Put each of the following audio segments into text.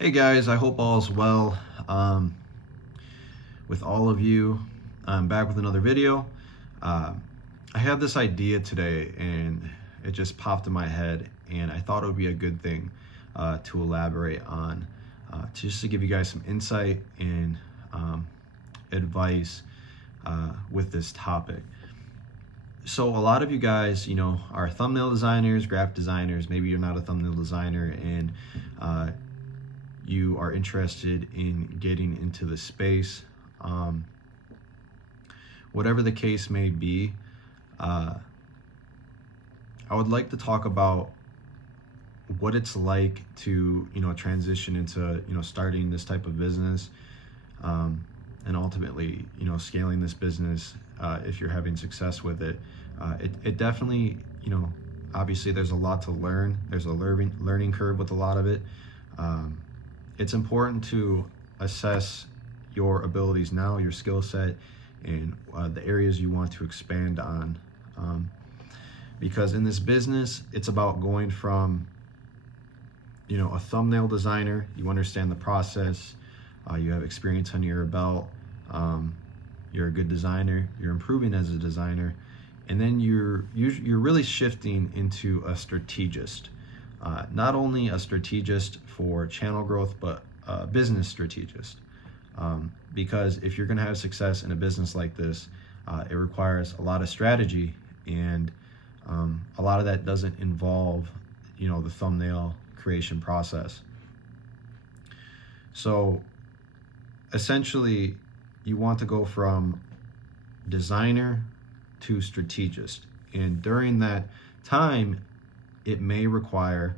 Hey guys, I hope all is well with all of you. I'm back with another video. Um, I had this idea today and it just popped in my head, and I thought it would be a good thing to elaborate on, just to give you guys some insight and advice with this topic. So a lot of you guys, are thumbnail designers, graphic designers. Maybe you're not a thumbnail designer and you are interested in getting into the space. Um, Whatever the case may be, uh, I would like to talk about what it's like to, transition into, starting this type of business, um, and ultimately, scaling this business if you're having success with it. It definitely, obviously there's a lot to learn. There's a learning curve with a lot of it. Um, it's important to assess your abilities now, your skill set, and the areas you want to expand on. Because in this business, it's about going from, a thumbnail designer. You understand the process, you have experience under your belt, you're a good designer, you're improving as a designer, and then you're really shifting into a strategist. Not only a strategist for channel growth, but a business strategist. Because if you're going to have success in a business like this, it requires a lot of strategy, and a lot of that doesn't involve, the thumbnail creation process. So essentially, you want to go from designer to strategist, and during that time, it may require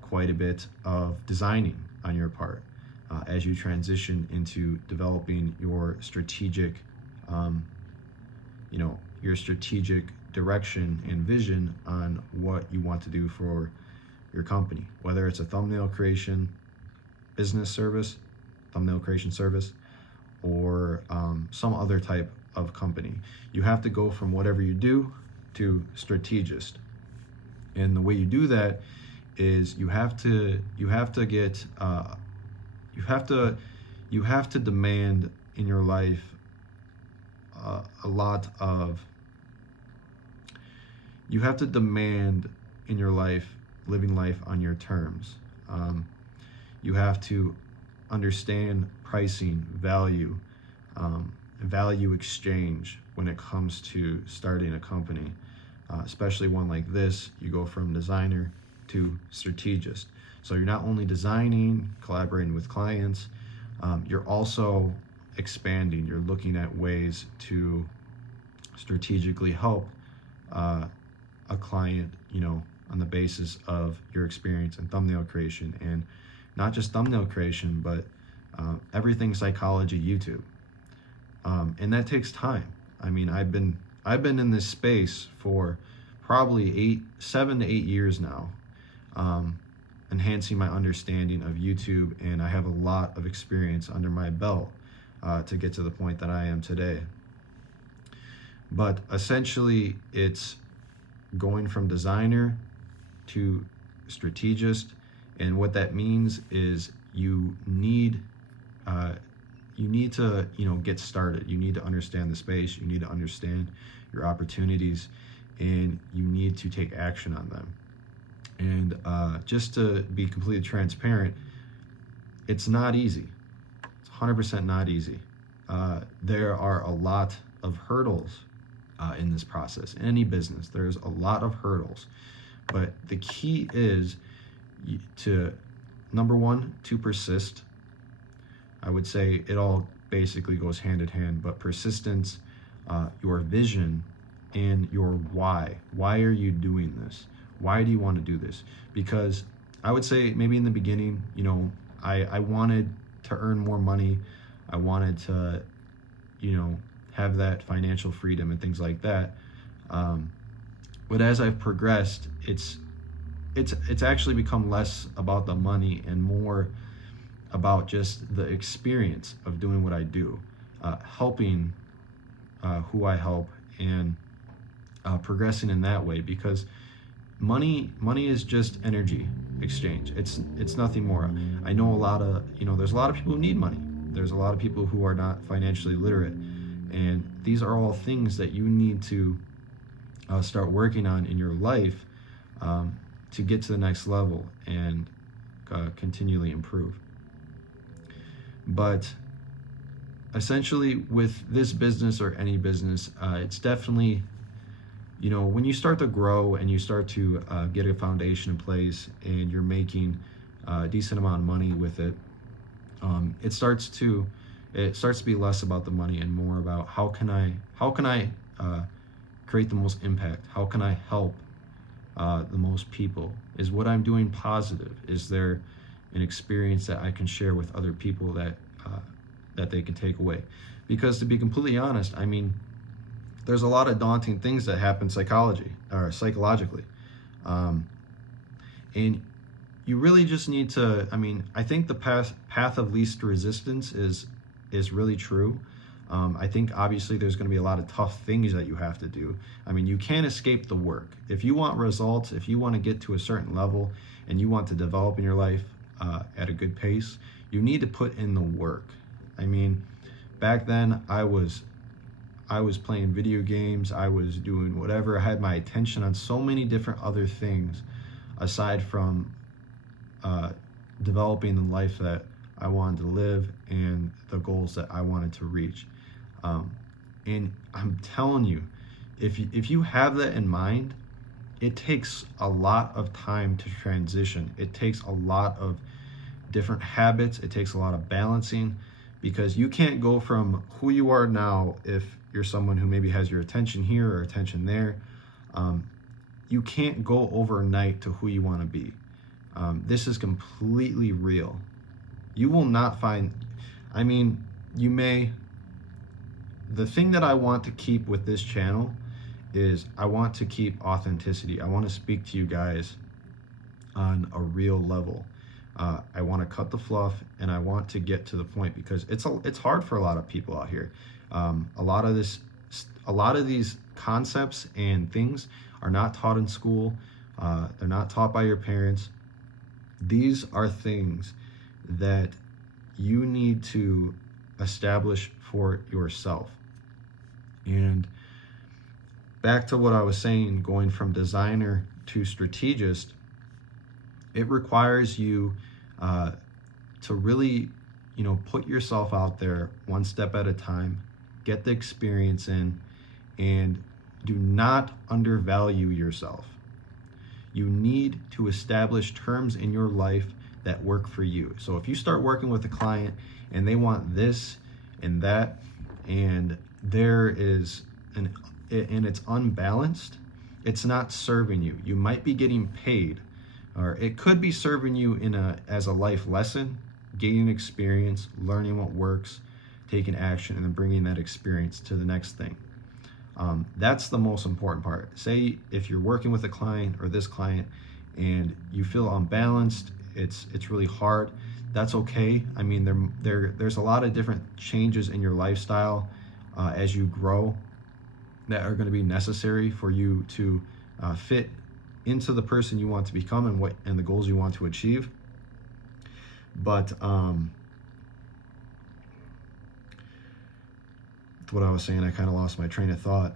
quite a bit of designing on your part as you transition into developing your strategic, your strategic direction and vision on what you want to do for your company, whether it's a thumbnail creation business service, thumbnail creation service, or some other type of company. You have to go from whatever you do to strategist. And the way you do that is you have to demand in your life a lot of you have to demand in your life living life on your terms. You have to understand pricing, value exchange when it comes to starting a company, especially one like this. You go from designer to strategist. So you're not only designing, collaborating with clients, you're also expanding. You're looking at ways to strategically help a client, on the basis of your experience in thumbnail creation, and not just thumbnail creation, but everything psychology YouTube. And that takes time. I mean, I've been in this space for probably 7 to 8 years now, enhancing my understanding of YouTube, and I have a lot of experience under my belt to get to the point that I am today. But essentially, it's going from designer to strategist, and what that means is you need to get started. You need to understand the space. You need to understand your opportunities, and you need to take action on them. And just to be completely transparent, it's not easy. It's 100% not easy. There are a lot of hurdles in this process. In any business, there's a lot of hurdles. But the key is to, number one, to persist. I would say it all basically goes hand in hand, but persistence, your vision, and your why. Why are you doing this? Why do you want to do this? Because I would say maybe in the beginning, I wanted to earn more money. I wanted to, have that financial freedom and things like that. But as I've progressed, it's actually become less about the money and more about just the experience of doing what I do, helping who I help, and progressing in that way. Because money is just energy exchange. It's nothing more. I know a lot of, there's a lot of people who need money. There's a lot of people who are not financially literate, and these are all things that you need to start working on in your life to get to the next level and continually improve. But essentially, with this business or any business, it's definitely, when you start to grow and you start to get a foundation in place and you're making a decent amount of money with it, it starts to be less about the money and more about how can I create the most impact? How can I help the most people? Is what I'm doing positive? Is there an experience that I can share with other people that they can take away? Because to be completely honest, I mean, there's a lot of daunting things that happen psychologically, and you really just need to. I mean, I think the path of least resistance is really true. I think obviously there's going to be a lot of tough things that you have to do. I mean, you can't escape the work. If you want results, if you want to get to a certain level and you want to develop in your life at a good pace, you need to put in the work. I mean, back then I was playing video games, I was doing whatever, I had my attention on so many different other things aside from developing the life that I wanted to live and the goals that I wanted to reach. And I'm telling you, if you have that in mind, it takes a lot of time to transition. It takes a lot of different habits. It takes a lot of balancing, because you can't go from who you are now, if you're someone who maybe has your attention here or attention there. You can't go overnight to who you want to be. This is completely real. You will not find, I mean, you may. The thing that I want to keep with this channel is I want to keep authenticity. I want to speak to you guys on a real level. I want to cut the fluff, and I want to get to the point, because it's hard for a lot of people out here. A lot of these concepts and things are not taught in school. They're not taught by your parents. These are things that you need to establish for yourself. And back to what I was saying, going from designer to strategist, it requires you to really, put yourself out there one step at a time, get the experience in, and do not undervalue yourself. You need to establish terms in your life that work for you. So if you start working with a client and they want this and that, and it's unbalanced, it's not serving you. You might be getting paid, or it could be serving you as a life lesson, gaining experience, learning what works, taking action, and then bringing that experience to the next thing. That's the most important part. Say if you're working with a client or this client and you feel unbalanced, it's really hard. That's okay. I mean, there's a lot of different changes in your lifestyle as you grow that are going to be necessary for you to fit into the person you want to become and the goals you want to achieve. But what I was saying, I kind of lost my train of thought.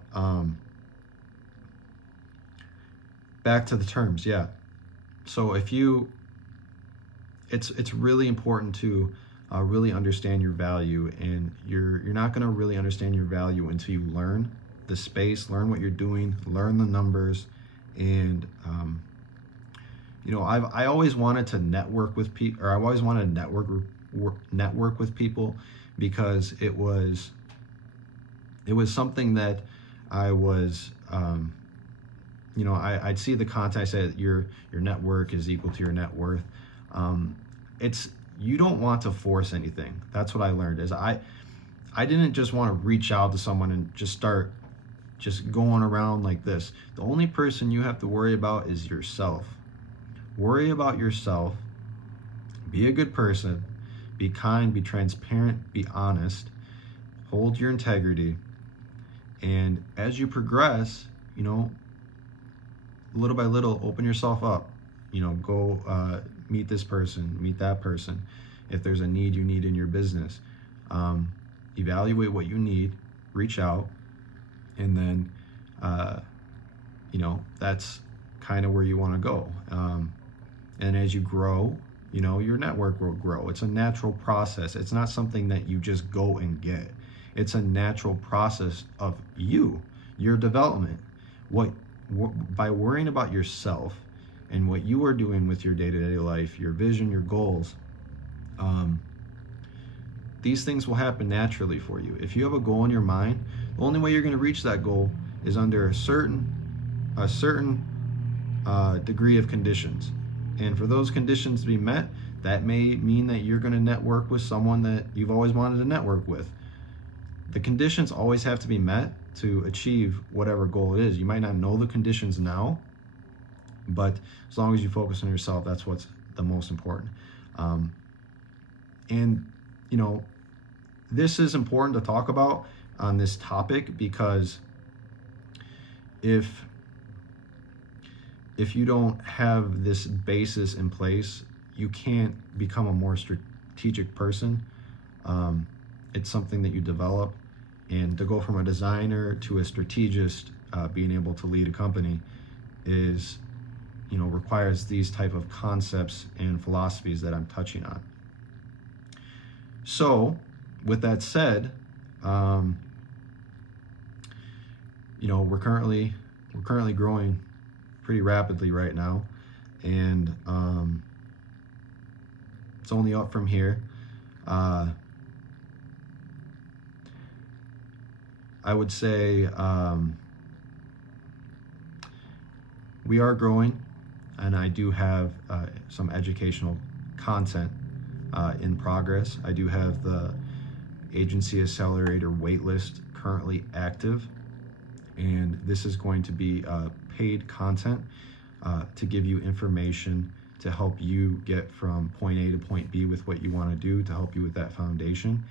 Back to the terms, yeah. So it's really important to really understand your value, and you're not going to really understand your value until you learn the space, learn what you're doing, learn the numbers, and I always wanted to network with people, or I always wanted to network with people, because it was something that I was, I'd see the content. I said your network is equal to your net worth. You don't want to force anything. That's what I learned. Is I didn't just want to reach out to someone and just start just going around like this. The only person you have to worry about is yourself. Worry about yourself. Be a good person. Be kind. Be transparent. Be honest. Hold your integrity. And as you progress, little by little, open yourself up. Go meet this person, meet that person. If there's a need you need in your business, evaluate what you need, reach out, and then that's kind of where you want to go. And as you grow, your network will grow. It's a natural process. It's not something that you just go and get. It's a natural process of your development. By worrying about yourself and what you are doing with your day-to-day life, your vision, your goals, these things will happen naturally for you. If you have a goal in your mind, the only way you're going to reach that goal is under a certain degree of conditions. And for those conditions to be met, that may mean that you're going to network with someone that you've always wanted to network with. The conditions always have to be met to achieve whatever goal it is. You might not know the conditions now, but as long as you focus on yourself, that's what's the most important. And this is important to talk about on this topic, because if you don't have this basis in place, you can't become a more strategic person. It's something that you develop, and to go from a designer to a strategist, being able to lead a company is, requires these type of concepts and philosophies that I'm touching on. So with that said, we're currently growing pretty rapidly right now, and it's only up from here. I would say we are growing, and I do have some educational content in progress. I do have the Agency Accelerator waitlist currently active, and this is going to be paid content to give you information to help you get from point A to point B with what you want to do, to help you with that foundation.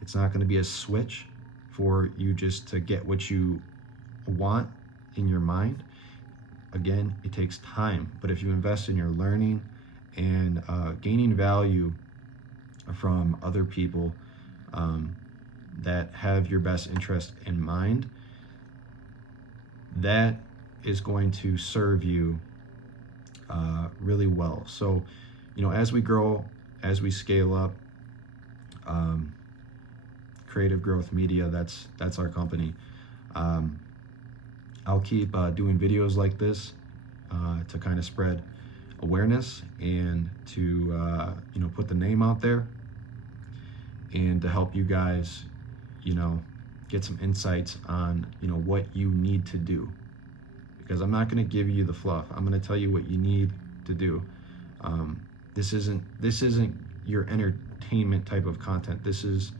It's not going to be a switch for you just to get what you want in your mind. Again, it takes time, but if you invest in your learning and gaining value from other people that have your best interest in mind, that is going to serve you really well. So, as we grow, as we scale up, Creative Growth Media, that's our company. I'll keep doing videos like this to kind of spread awareness and to put the name out there, and to help you guys get some insights on what you need to do, because I'm not going to give you the fluff. I'm going to tell you what you need to do. This isn't your entertainment type of content. This is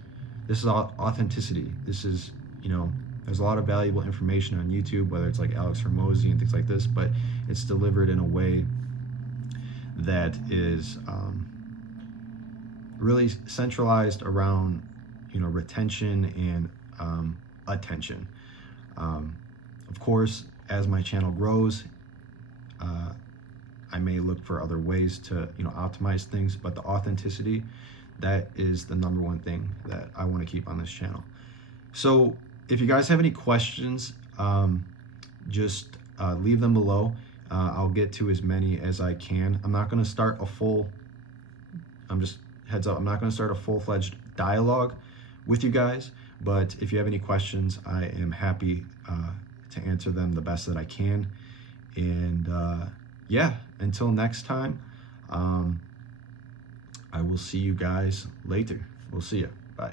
authenticity. This is, there's a lot of valuable information on YouTube, whether it's like Alex Hormozi and things like this, but it's delivered in a way that is really centralized around, retention and attention. Of course, as my channel grows, I may look for other ways to, optimize things, but the authenticity, that is the number one thing that I want to keep on this channel. So if you guys have any questions, just leave them below. I'll get to as many as I can. I'm not going to start heads up, I'm not going to start a full-fledged dialogue with you guys, but if you have any questions, I am happy to answer them the best that I can. And yeah, until next time, I will see you guys later. We'll see you. Bye.